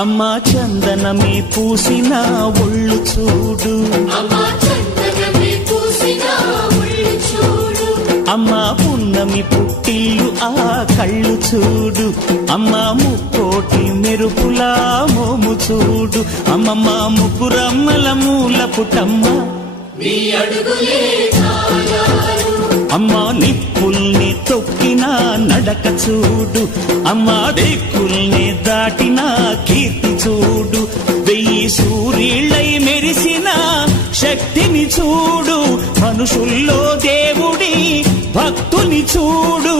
అమ్మా చందనమే పూసిన ఒళ్ళు చూడు, అమ్మా పున్నమి పుట్టిల్లు ఆ కళ్ళు చూడు, అమ్మా ముక్కోటి మెరుపులా మోము చూడు, అమ్మమ్మ ముగ్గురమ్మల మూల పుటమ్మ అమ్మా నిప్పుల్ని తొక్కిన నడక చూడు, అమ్మా దిక్కుల్ని దాటిన కీర్తి చూడు, 1000 సూర్యుళ్ళై మెరిసిన శక్తిని చూడు, మనుషుల్లో దేవుడి భక్తుని చూడు.